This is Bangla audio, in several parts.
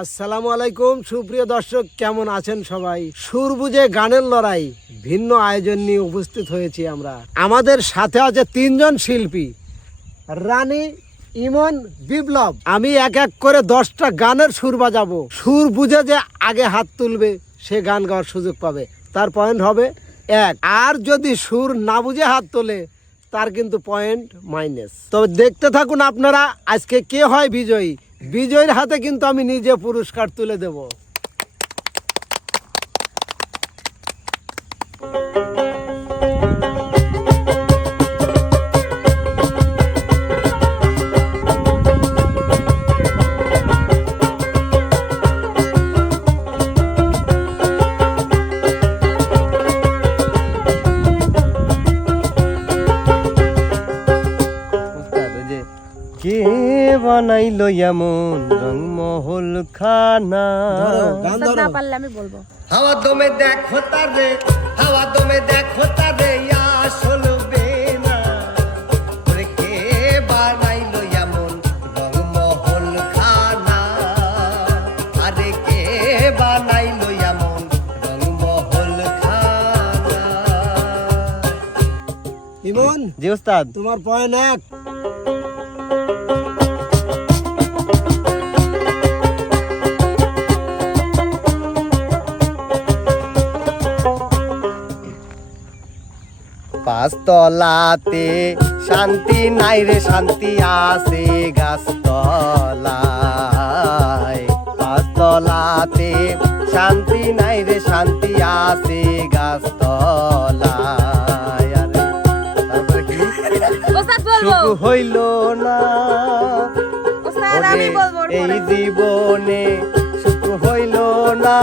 আসসালামু আলাইকুম সুপ্রিয় দর্শক, কেমন আছেন সবাই? সুর বুঝে গানের লড়াই ভিন্ন আয়োজন নিয়ে উপস্থিত হয়েছি আমরা। আমাদের সাথে আছে তিনজন শিল্পী, রানী, ইমন, বিপ্লব। আমি এক এক করে 10টা গানের সুর বাজাবো। সুর বুঝে যে আগে হাত তুলবে সে গান গাওয়ার সুযোগ পাবে, তার পয়েন্ট হবে 1। আর যদি সুর না বুঝে হাত তোলে তার কিন্তু পয়েন্ট মাইনাস। তবে দেখতে থাকুন আপনারা আজকে কে হয় বিজয়ী। বিজয়ীর হাতে কিন্তু আমি নিজে পুরস্কার তুলে দেব। কে বানাইলো এমন রংমহল খানা? না পারলে আমি বলবো। হাওয়া দমে দেখো তারে, হাওয়া দমে দেখো তারে, আসল বেনা। ওরে কে বানাইলো এমন রংমহল খানা? আরে কে বানাইলো এমন রংমহল খানা? ইমন, জি ওস্তাদ। তোমার পয়েন্ট 1। পাঁচতলাতে শান্তি নাই রে, শান্তি আছে গাছতলায়। পাঁচতলাতে শান্তি নাই রে, শান্তি আছে গাছতলায়। আরে তারপরে কি? ওস্তাদ বলবো। সুখ হইল না ওস্তাদ আমি বলবো। এই জীবনে, সুখ হইল না।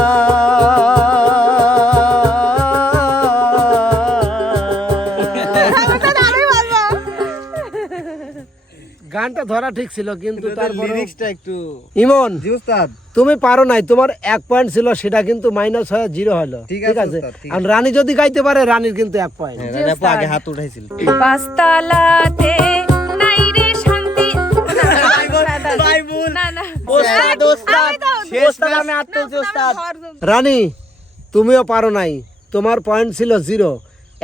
গানটা ধরা ঠিক ছিল কিন্তু তারপর লিরিক্সটা একটু। ইমন, জি ওস্তাদ। তুমি পারো নাই, তোমার 1 পয়েন্ট ছিল, সেটা কিন্তু মাইনাস হয়ে 0 হলো। ঠিক ঠিক আছে আছে। ওস্তাদ, ঠিক আর রানী যদি গাইতে পারে, রানীর কিন্তু 1 পয়েন্ট। আগে হাত উঠাইছিল। পাঁচতলাতে নাই রে শান্তি। না না ওস্তাদ, ওস্তাদ, শেষ আমি হাত তুলছি ওস্তাদ। রানী, তুমিও পারো নাই, তোমার পয়েন্ট ছিল 0,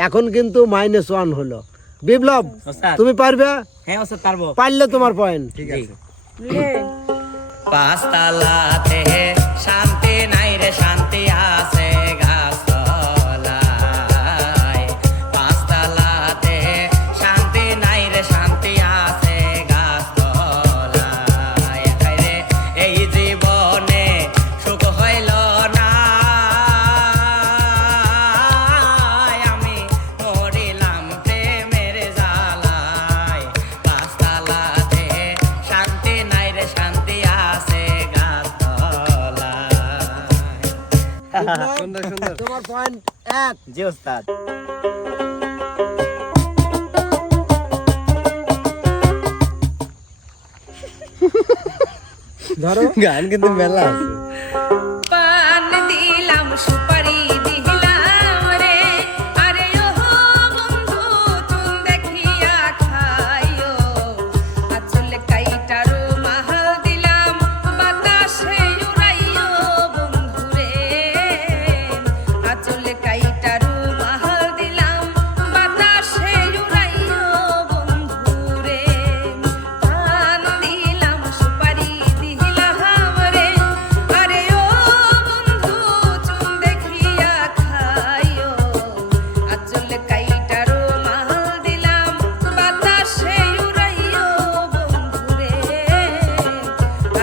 এখন কিন্তু -1 হলো। বিপ্লব, তুমি পারবে? হ্যাঁ ওস্তাদ পারবো। পারলে তোমার পয়েন্ট। ঠিক আছে। পাঁচতলাতে শান্তি নাই রে, শান্তি আছে গাছতলায়। পাঁচতলাতে শান্তি নাই রে, শান্তি আছে গাছতলায়। রে এই জীবনে সুখ হইল না, আমি মরিলাম প্রেমের জ্বালায়। পাঁচতলাতে শান্তি নাই রে, শান্তি আছে গাছতলায়। সুন্দর সুন্দর। তোমার পয়েন্ট 1। জি ওস্তাদ। ধরো, গান কিন্তু মেলা আছে। পান দিলাম সুপারি দিলাম রে, আরে ও বন্ধু চুন দেখিয়া খাইও। আচলে কাইটারো মাহাল দিলাম, বাতাসে উড়াইও বন্ধু রে। আচলে কাইটারো মাহাল দিলাম, বাতাসে উড়াইও বন্ধু রে। পান দিলাম সুপারি দিলাম রে, আরে ও বন্ধু চুন দেখিয়া খাইও। আচলে কাইটারো মাহাল দিলাম, বাতাসে উড়াইও বন্ধু রে।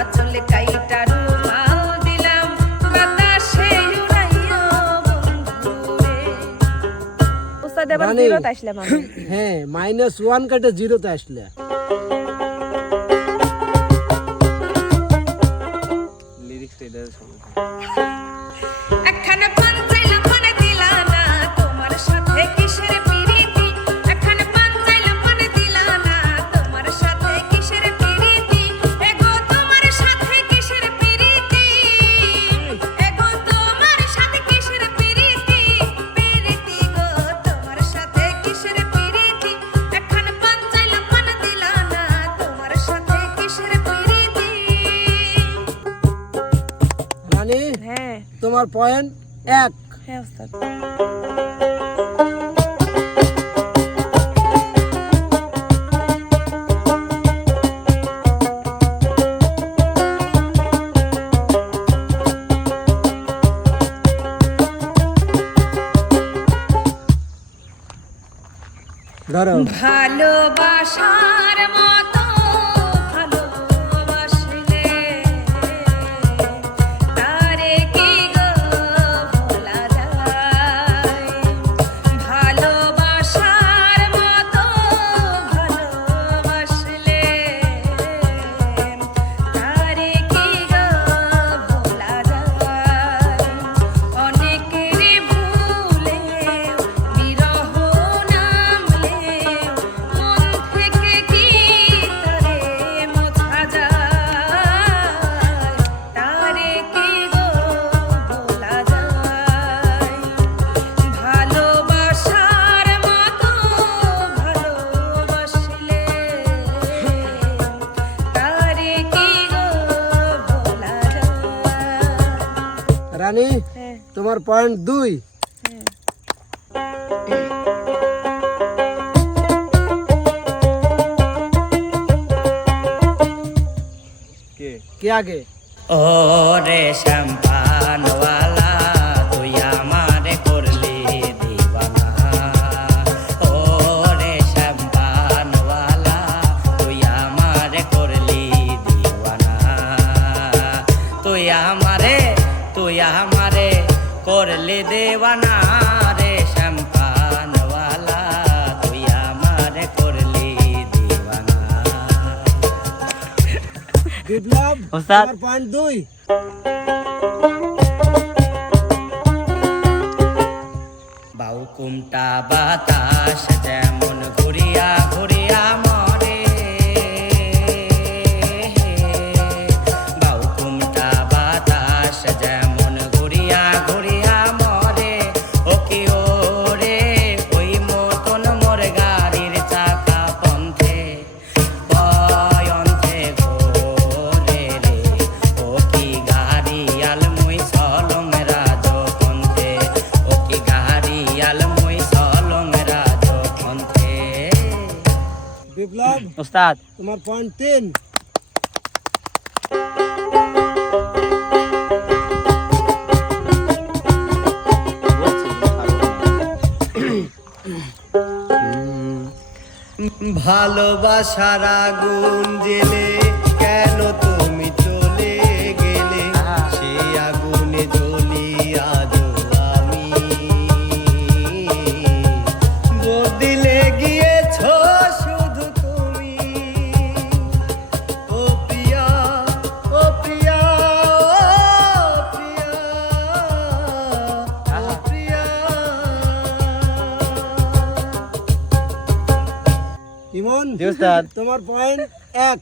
আচলে কাইটারো মাহাল দিলাম, বাতাসে উড়াইও বন্ধু রে। ওস্তাদ এবার রানী। 0 তে আসলাম আমি। হ্যাঁ, -1 কেটে 0-তে আসলে। লিরিক্সটা এটা একখানে পান চাইলাম মনে দিলা না, তোমার সাথে কিসের প্রীতি। একখানে পান চাইলাম মনে দিলা না, তোমার সাথে কিসের প্রীতি। এগো তোমার সাথে কিসের প্রীতি, এগো তোমার সাথে কিসের প্রীতি। প্রীতি গো তোমার সাথে কিসের প্রীতি। একখানে পান চাইলাম মনে দিলা না, তোমার সাথে কিসের প্রীতি। রানী হ্যাঁ তোমার পয়েন্ট 1। হ্যাঁ ওস্তাদ। ধরো ভালোবাসার মতো ভালোবাসলে তারে কি গো ভোলা যায়। ভালোবাসার মতো ভালোবাসলে তারে কি গো ভোলা যায়। অনেকেরই ভুলে বিরহ নামলে মন থেকে কি তারে মোছা যায়। তারে কি গো ভোলা যায়। ভালোবাসার মতো ভালোবাসলে তারে কি গো ভোলা যায়। রানী হ্যাঁ তোমার পয়েন্ট 2। হ্যাঁ কে আগে? ও রে শ্যাম্পানওয়ালা তুই আমারে করলি দিওয়ানা। ও রে শ্যাম্পানওয়ালা তুই আমারে করলি দিওয়ানা। তুই আমারে করলি দেওয়ানা রে শ্যাম্পানওয়ালা তুই আমারে করলি দিওয়ানা। বিপ্লব ওস্তাদ। তোমার পয়েন্ট 2। বাউকুমটা বাতাস যেমন ঘুরিয়া ঘুরিয়া মরে। বাউকুমটা বাতাস যেমন ঘুরিয়া ঘুরিয়া মরে। ও কি ওরে ওই মতন মোর গাড়ির চাকা পন্থে পয়ন্থে ঘোরে রে। ও কি গাড়িয়াল মুই চলং রাজপন্থে। ও কি গাড়িয়াল মুই চলং রাজপন্থে। বিপ্লব ওস্তাদ। তোমার পয়েন্ট 3। ভালোবাসার আগুন জেলে কেন তুমি চলে গেলে? সে আগুনে জ্বলি আজও আমি। বদলে গিয়েছ শুধু তুমি। ও প্রিয়া, ও প্রিয়া, ও প্রিয়া, ও প্রিয়া। ইমন জি ওস্তাদ। তোমার পয়েন্ট 1।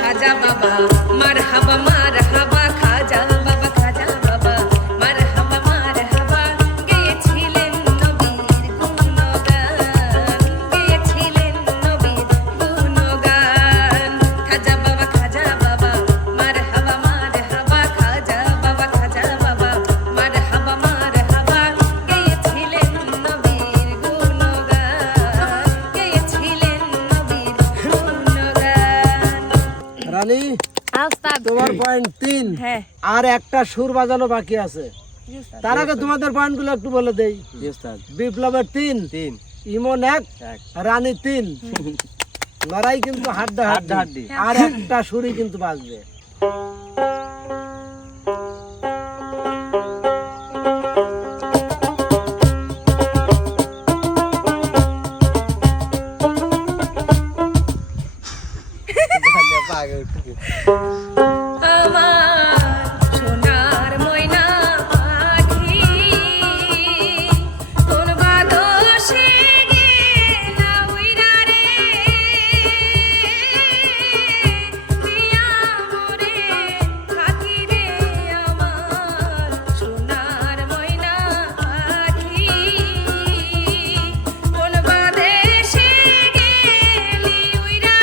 খাজা বাবা মারহাবা মারহাবা খাজা বাবা মারহাবা মারহাবা গেয়েছিলেন নবীর গুণগান গেয়েছিলেন নবীর গুণগান। খাজা বাবা মারহাবা মারহাবা খাজা বাবা মারহাবা মারহাবা গেয়েছিলেন নবীর গুণগান গেয়েছিলেন নবীর গুণগান। রানী হ্যাঁ ওস্তাদ। তোমার পয়েন্ট 3। হ্যাঁ আর একটা সুর বাজানো বাকি আছে। জি ওস্তাদ। তার আগে তোমাদের পয়েন্টগুলো একটু বলে দেই। জি ওস্তাদ। বিপ্লবের 3, 3 ইমন 1, রানী 3। লড়াই কিন্তু হাড্ডাহাড্ডি। হাড্ডাহাড্ডি। আর একটা সুরই কিন্তু বাজবে। আমার সোনার ময়না পাখি কোন বাদশে গেলা উইরা রে দিয়া মোরে থাকি রে আমার সোনার ময়না পাখি কোন বাদশে গেলি উইরা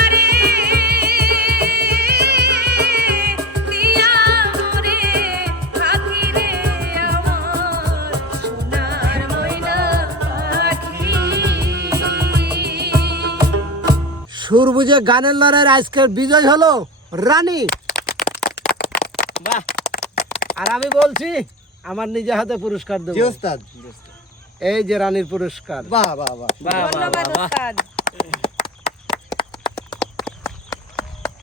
সুর বুঝে গানের লড়াইয়ের আজকের বিজয় হলো রানী। বাহ, আর আমি বলছি আমার নিজে হাতে পুরস্কার দেব। জি ওস্তাদ। এই যে রানীর পুরস্কার। বাহ বাহ বাহ। বাহ, বাহ, ধন্যবাদ বাহ, বাহ। ওস্তাদ।